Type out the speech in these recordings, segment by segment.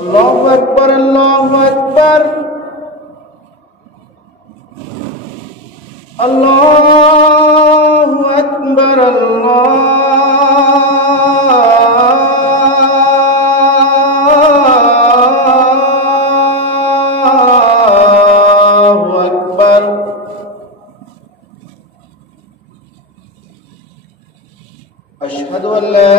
আল্লাহু আকবার, আল্লাহু আকবার, আল্লাহু আকবার, আল্লাহু আকবার। আশহাদু আল লা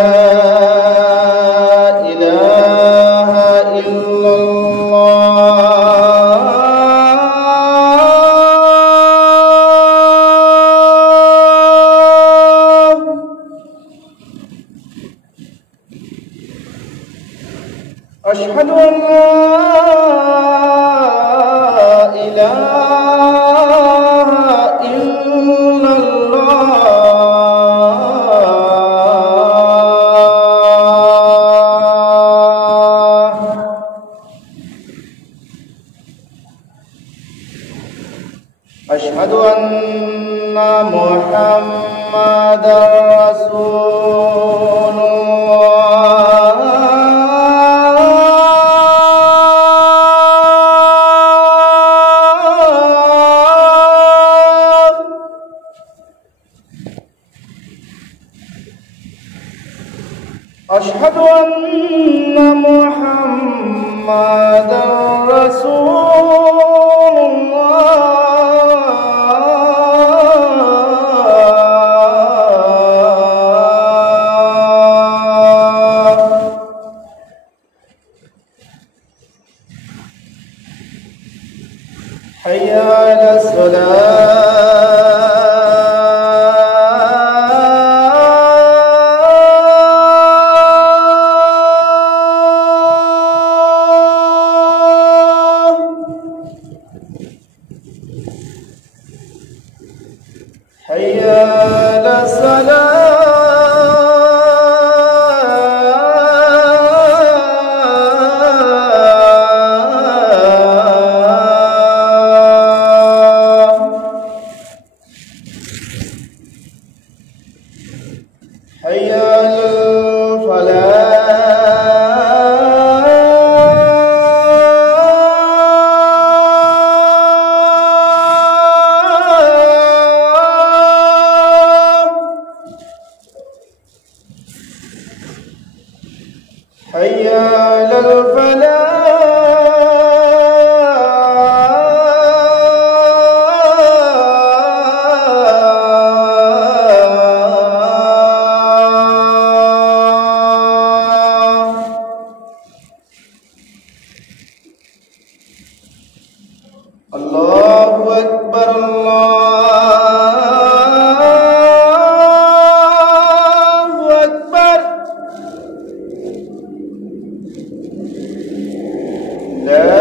أشهد أن لا إله إلا الله أشهد أن محمدا رسول أشهد أن محمدا رسول الله حي على الصلاة حي على الصلاة حي على حي على الفلاح الله أكبر، الله أكبر، لا